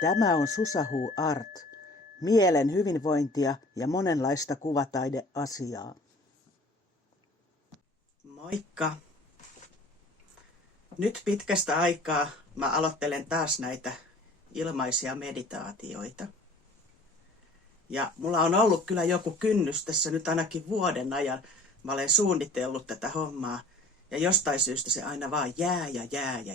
Tämä on Susahu Art. Mielen hyvinvointia ja monenlaista kuvataideasiaa. Moikka! Nyt pitkästä aikaa mä aloittelen taas näitä ilmaisia meditaatioita. Ja mulla on ollut kyllä joku kynnys tässä nyt ainakin vuoden ajan. Mä olen suunnitellut tätä hommaa ja jostain syystä se aina vaan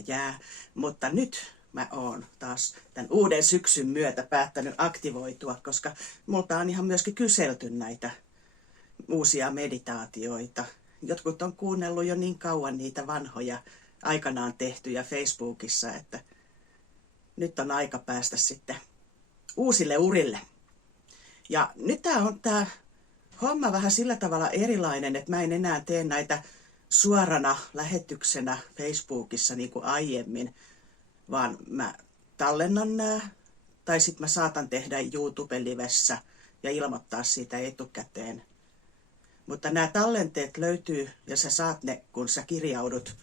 jää. Mutta nyt mä oon taas tämän uuden syksyn myötä päättänyt aktivoitua, koska multa on ihan myöskin kyselty näitä uusia meditaatioita. Jotkut on kuunnellut jo niin kauan niitä vanhoja aikanaan tehtyjä Facebookissa, että nyt on aika päästä sitten uusille urille. Ja nyt tää homma vähän sillä tavalla erilainen, että mä en enää tee näitä suorana lähetyksenä Facebookissa niin kuin aiemmin, vaan mä tallennan nää, tai sitten mä saatan tehdä YouTube-livessä ja ilmoittaa siitä etukäteen. Mutta nämä tallenteet löytyy ja sä saat ne, kun sä kirjaudut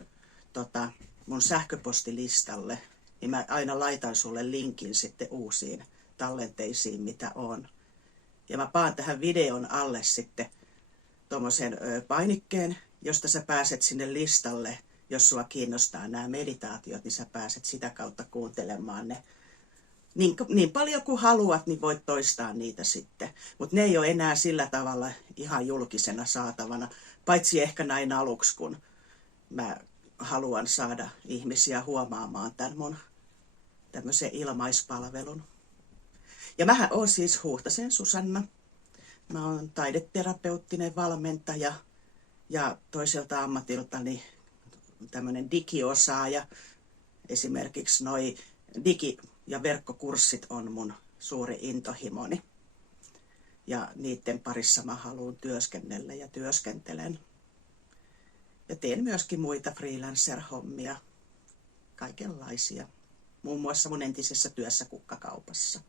mun sähköpostilistalle, niin mä aina laitan sulle linkin sitten uusiin tallenteisiin, mitä on. Ja mä paan tähän videon alle sitten tommosen painikkeen, josta sä pääset sinne listalle. Jos sua kiinnostaa nämä meditaatiot, niin sä pääset sitä kautta kuuntelemaan ne. Niin paljon kuin haluat, niin voit toistaa niitä sitten. Mutta ne ei ole enää sillä tavalla ihan julkisena saatavana. Paitsi ehkä näin aluksi, kun mä haluan saada ihmisiä huomaamaan tämän mun tämmöisen ilmaispalvelun. Ja mähän oon siis Huuhtasen Susanna. Mä oon taideterapeuttinen valmentaja ja toiselta ammatiltani tämmöinen digiosaaja. Esimerkiksi noi digi- ja verkkokurssit on mun suuri intohimoni. Ja niiden parissa mä haluan työskennellä ja työskentelen. Ja teen myöskin muita freelancer-hommia, kaikenlaisia. Muun muassa mun entisessä työssä kukkakaupassa.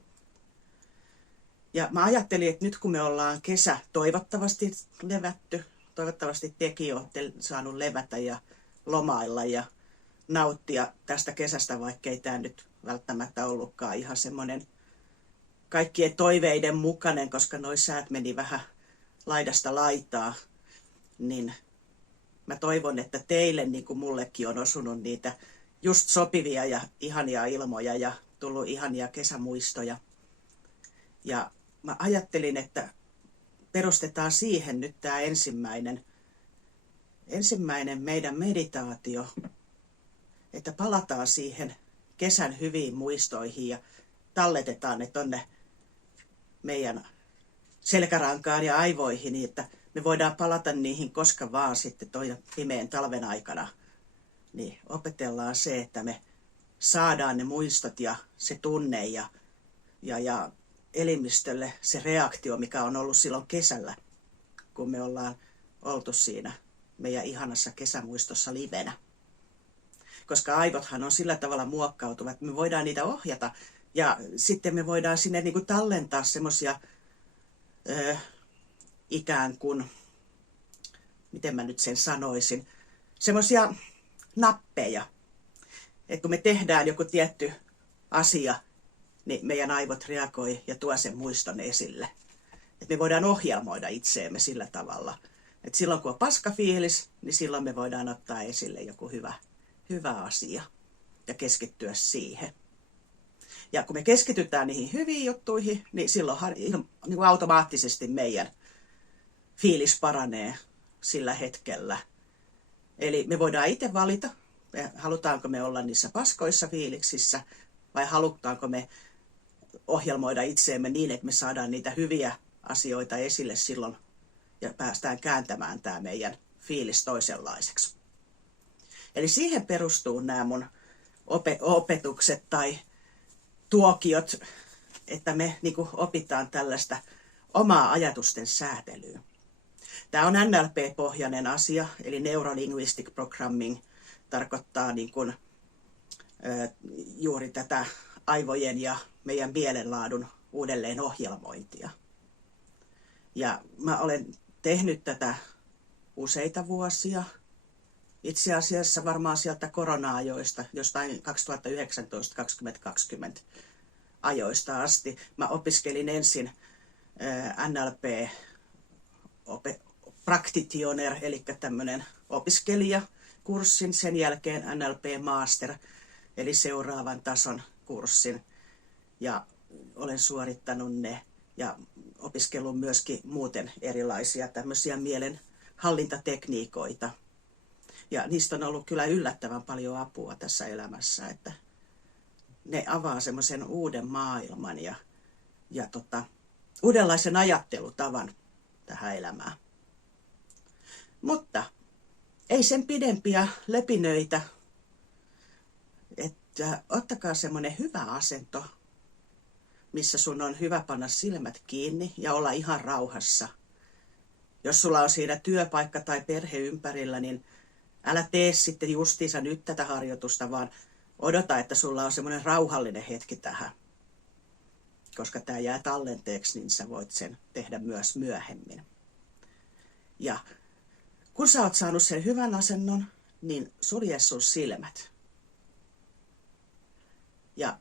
Ja mä ajattelin, että nyt kun me ollaan kesä toivottavasti levätty, toivottavasti tekin olette saanut levätä ja lomailla ja nauttia tästä kesästä, vaikka ei tämä nyt välttämättä ollutkaan ihan semmoinen kaikkien toiveiden mukainen, koska noi säät meni vähän laidasta laitaa, niin mä toivon, että teille niin kuin mullekin on osunut niitä just sopivia ja ihania ilmoja ja tullut ihania kesämuistoja. Ja mä ajattelin, että perustetaan siihen nyt tämä ensimmäinen meidän meditaatio, että palataan siihen kesän hyviin muistoihin ja talletetaan ne tonne meidän selkärankaan ja aivoihin, niin että me voidaan palata niihin koska vaan sitten pimeän talven aikana. Niin opetellaan se, että me saadaan ne muistot ja se tunne ja elimistölle se reaktio, mikä on ollut silloin kesällä, kun me ollaan oltu siinä meidän ihanassa kesämuistossa livenä. Koska aivothan on sillä tavalla muokkautuvat, että me voidaan niitä ohjata ja sitten me voidaan sinne niin kuin tallentaa semmoisia ikään kuin, miten mä nyt sen sanoisin, semmoisia nappeja. Että kun me tehdään joku tietty asia, niin meidän aivot reagoi ja tuo sen muiston esille. Että me voidaan ohjelmoida itseemme sillä tavalla. Että silloin kun on paskafiilis, niin silloin me voidaan ottaa esille joku hyvä asia ja keskittyä siihen. Ja kun me keskitytään niihin hyviin juttuihin, niin silloinhan niin automaattisesti meidän fiilis paranee sillä hetkellä. Eli me voidaan itse valita, halutaanko me olla niissä paskoissa fiiliksissä vai halutaanko me ohjelmoida itseemme niin, että me saadaan niitä hyviä asioita esille silloin ja päästään kääntämään tämä meidän fiilis toisenlaiseksi. Eli siihen perustuu nämä mun opetukset tai tuokiot, että me niin kuin opitaan tällaista omaa ajatusten säätelyä. Tämä on NLP-pohjainen asia, eli Neuro-Linguistic Programming tarkoittaa niin kuin, juuri tätä aivojen ja meidän mielenlaadun uudelleen ohjelmointia. Ja mä olen tehnyt tätä useita vuosia. Itse asiassa varmaan sieltä korona-ajoista, jostain 2019-2020 ajoista asti. Mä opiskelin ensin NLP Practitioner, eli tämmöinen opiskelijakurssin, sen jälkeen NLP Master, eli seuraavan tason kurssin. Ja olen suorittanut ne ja opiskellut myöskin muuten erilaisia tämmöisiä mielenhallintatekniikoita. Ja niistä on ollut kyllä yllättävän paljon apua tässä elämässä, että ne avaa semmoisen uuden maailman ja uudenlaisen ajattelutavan tähän elämään. Mutta ei sen pidempiä löpinöitä, että ottakaa semmoinen hyvä asento, missä sun on hyvä panna silmät kiinni ja olla ihan rauhassa. Jos sulla on siinä työpaikka tai perhe ympärillä, niin älä tee sitten justiinsa nyt tätä harjoitusta, vaan odota, että sulla on semmoinen rauhallinen hetki tähän. Koska tämä jää tallenteeksi, niin sä voit sen tehdä myös myöhemmin. Ja kun sä oot saanut sen hyvän asennon, niin sulje sun silmät. Ja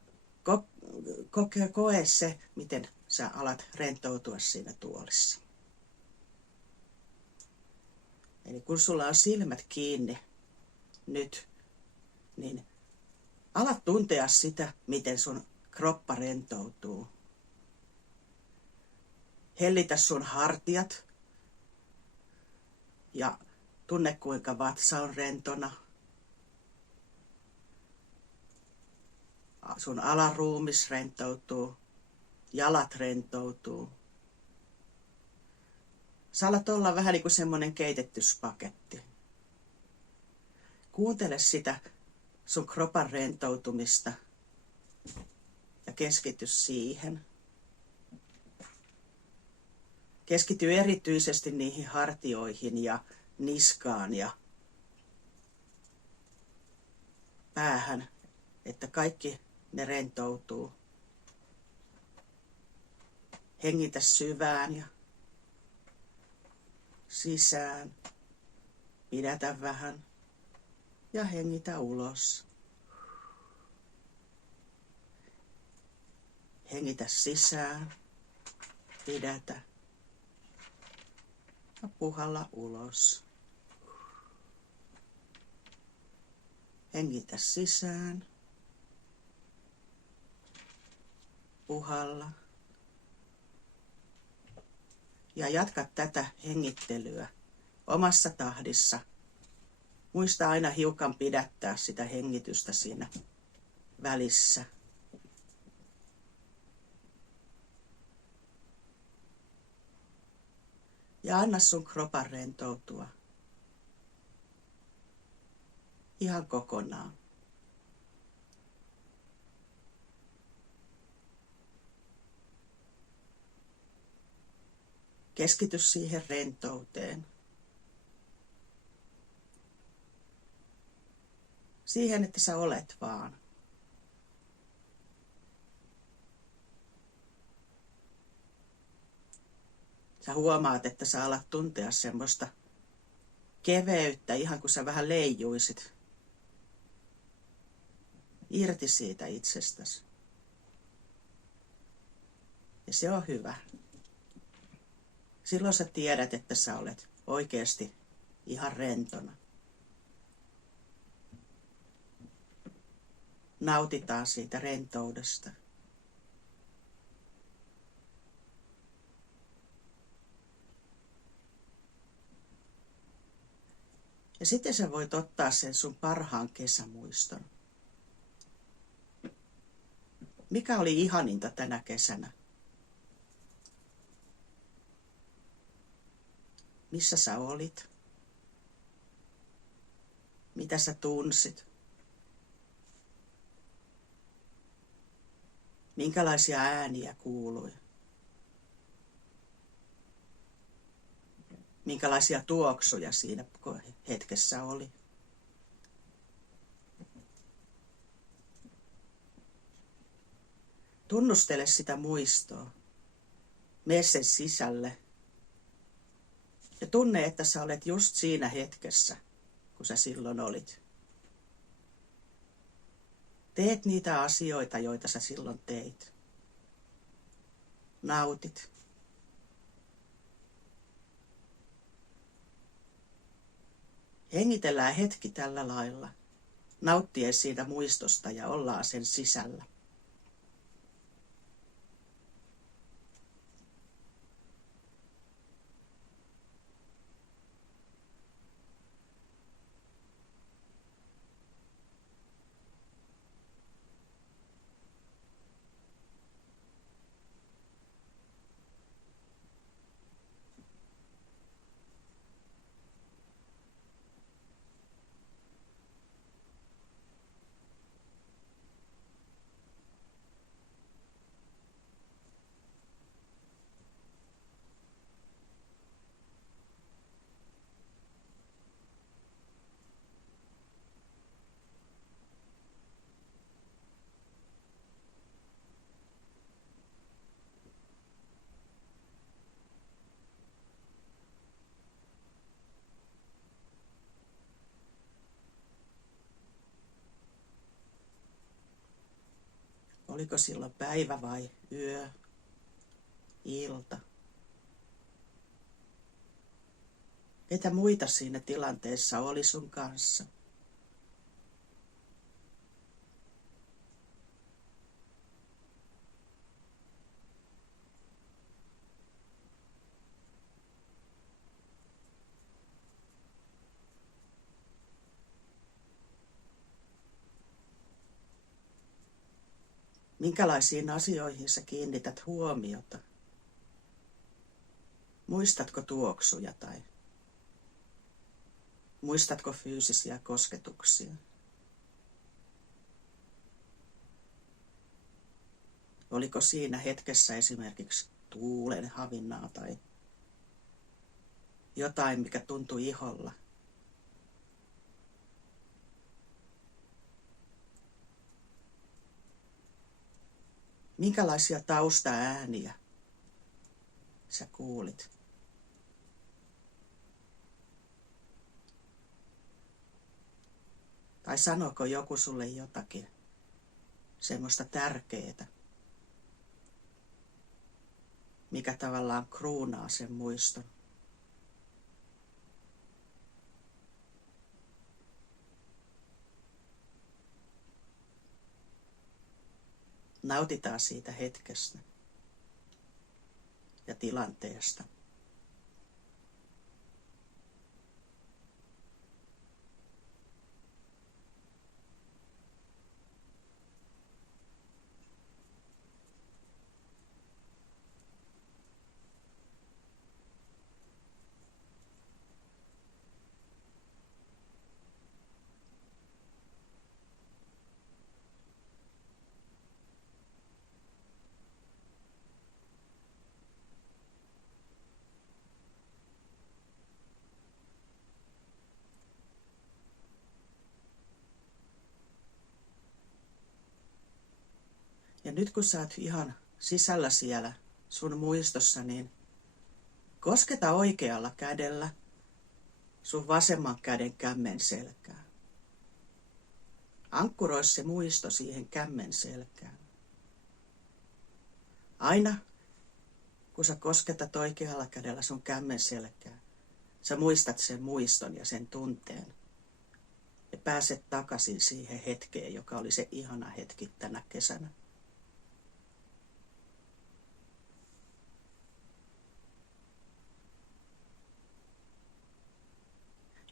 koe se, miten sä alat rentoutua siinä tuolissa. Eli kun sulla on silmät kiinni nyt, niin alat tuntea sitä, miten sun kroppa rentoutuu. Hellitä sun hartiat ja tunne, kuinka vatsa on rentona. Sun alaruumis rentoutuu, jalat rentoutuu. Sä alat olla vähän niin kuin semmoinen keitetty spagetti. Kuuntele sitä sun kropan rentoutumista ja keskity siihen. Keskity erityisesti niihin hartioihin ja niskaan ja päähän, että kaikki ne rentoutuu. Hengitä syvään ja sisään. Pidätä vähän ja hengitä ulos. Hengitä sisään. Pidätä ja puhalla ulos. Hengitä sisään. Puhalla. Ja jatka tätä hengittelyä omassa tahdissa. Muista aina hiukan pidättää sitä hengitystä siinä välissä. Ja anna sun kropan rentoutua ihan kokonaan. Keskity siihen rentouteen. Siihen, että sä olet vaan. Sä huomaat, että sä alat tuntea semmoista keveyttä, ihan kuin sä vähän leijuisit irti siitä itsestäsi. Ja se on hyvä. Silloin sä tiedät, että sä olet oikeasti ihan rentona. Nautitaan siitä rentoudesta. Ja sitten sä voit ottaa sen sun parhaan kesämuiston. Mikä oli ihaninta tänä kesänä? Missä sä olit? Mitä sä tunsit? Minkälaisia ääniä kuului? Minkälaisia tuoksuja siinä hetkessä oli? Tunnustele sitä muistoa. Mene sen sisälle. Ja tunne, että sä olet just siinä hetkessä, kun sä silloin olit. Teet niitä asioita, joita sä silloin teit. nautit. Hengitellään hetki tällä lailla, nauttien siitä muistosta ja ollaan sen sisällä. Oliko silloin päivä vai yö, ilta? Ketä muita siinä tilanteessa oli sun kanssa? Minkälaisiin asioihin sä kiinnität huomiota? Muistatko tuoksuja tai muistatko fyysisiä kosketuksia? Oliko siinä hetkessä esimerkiksi tuulen havinnaa tai jotain, mikä tuntui iholla? Minkälaisia taustaääniä sä kuulit? Tai sanoiko joku sulle jotakin semmoista tärkeää, mikä tavallaan kruunaa sen muiston? Nautitaan siitä hetkestä ja tilanteesta. Ja nyt kun sä oot ihan sisällä siellä sun muistossa, niin kosketa oikealla kädellä sun vasemman käden kämmen selkään. Ankkuroi se muisto siihen kämmen selkään. Aina kun sä kosketat oikealla kädellä sun kämmen selkään, sä muistat sen muiston ja sen tunteen. Ja pääset takaisin siihen hetkeen, joka oli se ihana hetki tänä kesänä.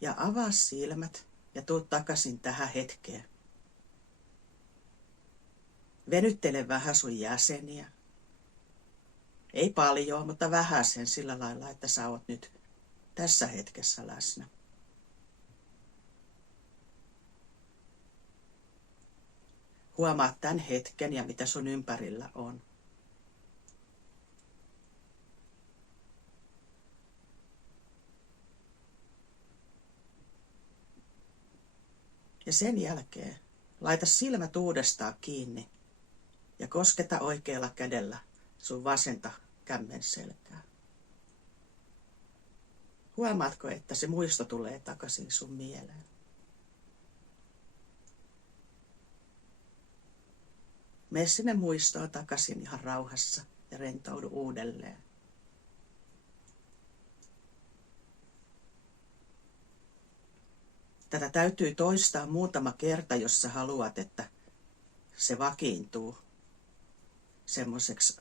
Ja avaa silmät ja tuu takaisin tähän hetkeen. Venyttele vähän sun jäseniä. Ei paljon, mutta vähän sen sillä lailla, että sä oot nyt tässä hetkessä läsnä. Huomaa tämän hetken ja mitä sun ympärillä on. Ja sen jälkeen laita silmät uudestaan kiinni ja kosketa oikealla kädellä sun vasenta kämmen selkää. Huomaatko, että se muisto tulee takaisin sun mieleen? Mene sinne muistoon takaisin ihan rauhassa ja rentoudu uudelleen. Tätä täytyy toistaa muutama kerta, jos sä haluat, että se vakiintuu semmoiseksi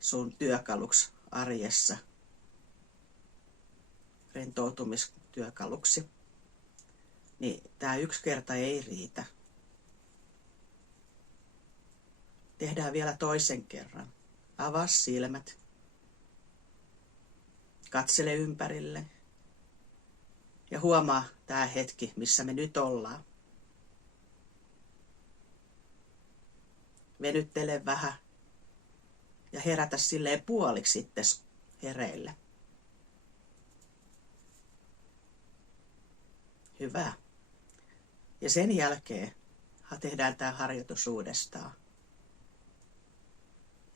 sun työkaluksi arjessa, rentoutumistyökaluksi. Niin tää yksi kerta ei riitä. Tehdään vielä toisen kerran. Avaa silmät. Katsele ympärille. Ja huomaa tää hetki, missä me nyt ollaan. Venyttele vähän. Ja herätä silleen puoliksi itses hereille. Hyvä. Ja sen jälkeen tehdään tää harjoitus uudestaan.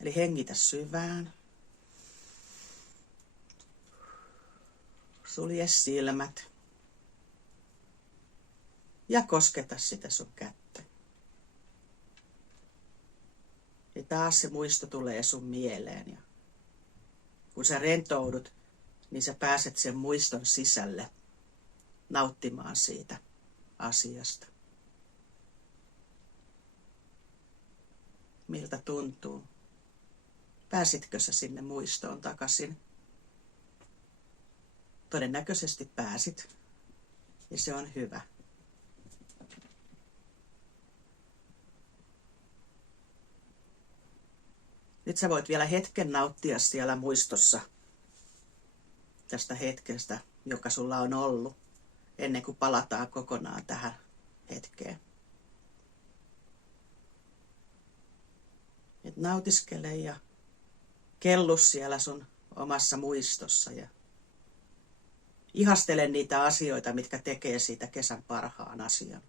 Eli hengitä syvään. Sulje silmät. Ja kosketa sitä sun kättä. Ja taas se muisto tulee sun mieleen. Ja kun sä rentoudut, niin sä pääset sen muiston sisälle nauttimaan siitä asiasta. Miltä tuntuu? Pääsitkö sä sinne muistoon takaisin? Todennäköisesti pääsit. Ja se on hyvä. Nyt sä voit vielä hetken nauttia siellä muistossa tästä hetkestä, joka sulla on ollut, ennen kuin palataan kokonaan tähän hetkeen. Et nautiskele ja kellu siellä sun omassa muistossa ja ihastele niitä asioita, mitkä tekee siitä kesän parhaan asian.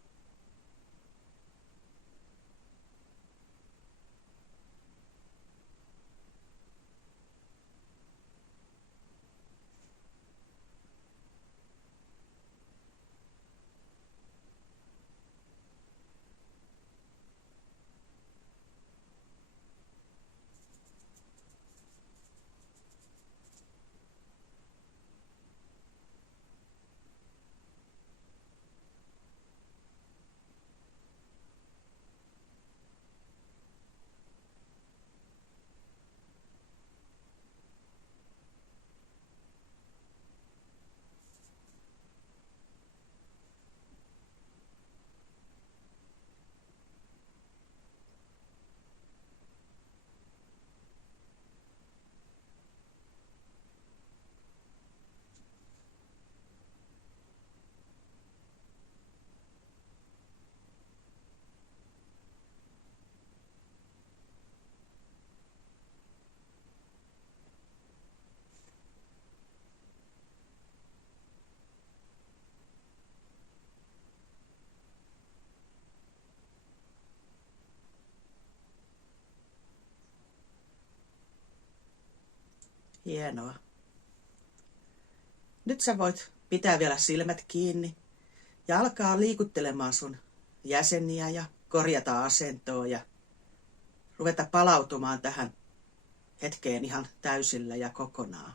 Hienoa. Nyt sä voit pitää vielä silmät kiinni ja alkaa liikuttelemaan sun jäseniä ja korjata asentoa ja ruveta palautumaan tähän hetkeen ihan täysillä ja kokonaan.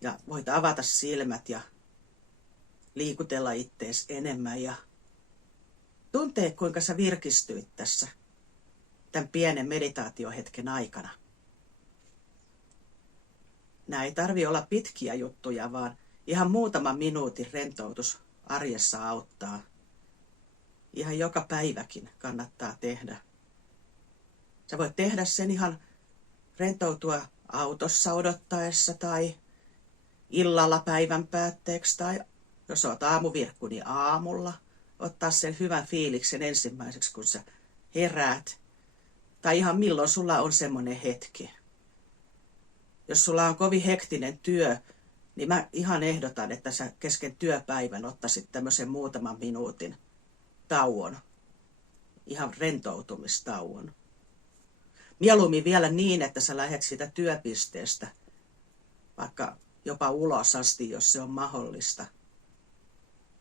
Ja voit avata silmät ja liikutella ittees enemmän ja tuntee, kuinka sä virkistyit tässä tämän pienen meditaatiohetken aikana. Nämä ei tarvi olla pitkiä juttuja, vaan ihan muutaman minuutin rentoutus arjessa auttaa. Ihan joka päiväkin kannattaa tehdä. Sä voit tehdä sen ihan rentoutua autossa odottaessa tai illalla päivän päätteeksi tai jos oot aamuvirkku, niin aamulla. Ottaa sen hyvän fiiliksen ensimmäiseksi, kun sä heräät. Tai ihan milloin sulla on semmoinen hetki. Jos sulla on kovin hektinen työ, niin mä ihan ehdotan, että sä kesken työpäivän ottaisit tämmöisen muutaman minuutin tauon. Ihan rentoutumistauon. Mieluummin vielä niin, että sä lähdet siitä työpisteestä, vaikka jopa ulos asti, jos se on mahdollista.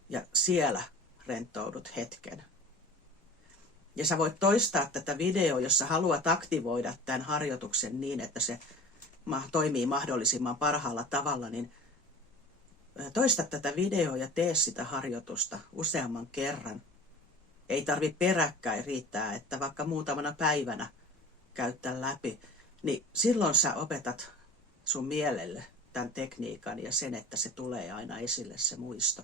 Ja siellä rentoudut hetken. Ja sä voit toistaa tätä videoa, jos sä haluat aktivoida tämän harjoituksen niin, että se toimii mahdollisimman parhaalla tavalla, niin toista tätä videoa ja tee sitä harjoitusta useamman kerran. Ei tarvi peräkkäin, riittää, että vaikka muutamana päivänä käyttää läpi, niin silloin sä opetat sun mielelle tämän tekniikan ja sen, että se tulee aina esille se muisto.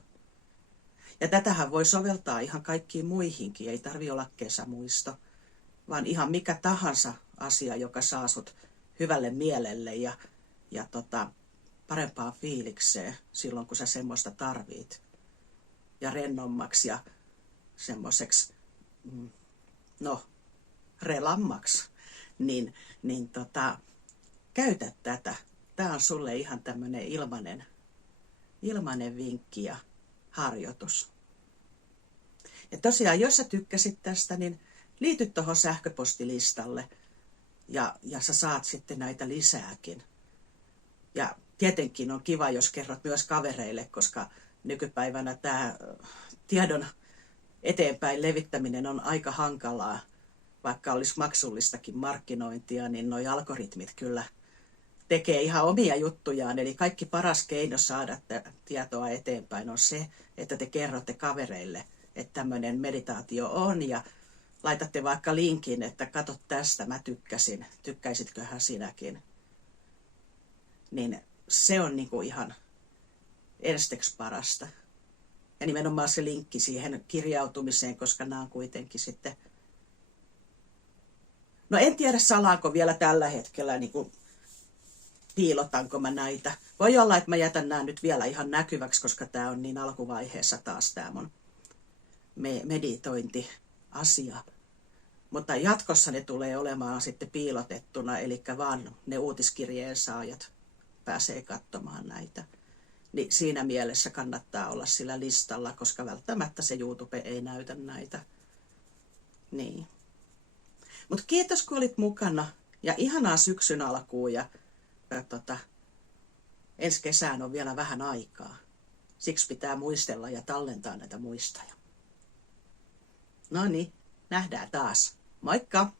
Ja tätähän voi soveltaa ihan kaikkiin muihinkin, ei tarvi olla kesämuisto, vaan ihan mikä tahansa asia, joka saa sut hyvälle mielelle ja parempaan fiilikseen silloin, kun sä semmoista tarvit. Ja rennommaksi ja semmoiseksi, relammaksi, niin käytä tätä. Tää on sulle ihan tämmönen ilmainen vinkki ja harjoitus. Ja tosiaan, jos sä tykkäsit tästä, niin liity tuohon sähköpostilistalle ja sä saat sitten näitä lisääkin. Ja tietenkin on kiva, jos kerrot myös kavereille, koska nykypäivänä tämä tiedon eteenpäin levittäminen on aika hankalaa. Vaikka olisi maksullistakin markkinointia, niin nuo algoritmit kyllä tekee ihan omia juttujaan. Eli kaikki paras keino saada tietoa eteenpäin on se, että te kerrotte kavereille, että tämmöinen meditaatio on ja laitatte vaikka linkin, että kato tästä, mä tykkäsin, tykkäisitköhän sinäkin. Niin se on niinku ihan ensiksi parasta. Ja nimenomaan se linkki siihen kirjautumiseen, koska nämä on kuitenkin sitten... No en tiedä salaanko vielä tällä hetkellä, niinku, piilotanko mä näitä. Voi olla, että mä jätän nämä nyt vielä ihan näkyväksi, koska tämä on niin alkuvaiheessa taas tämä mun meditointiasia. Mutta jatkossa ne tulee olemaan sitten piilotettuna, eli vaan ne uutiskirjeen saajat pääsee katsomaan näitä. Niin siinä mielessä kannattaa olla sillä listalla, koska välttämättä se YouTube ei näytä näitä. Niin. Mutta kiitos kun olit mukana ja ihanaa syksyn alkuun ja ensi kesään on vielä vähän aikaa. Siksi pitää muistella ja tallentaa näitä muistoja. No niin, nähdään taas. Moikka!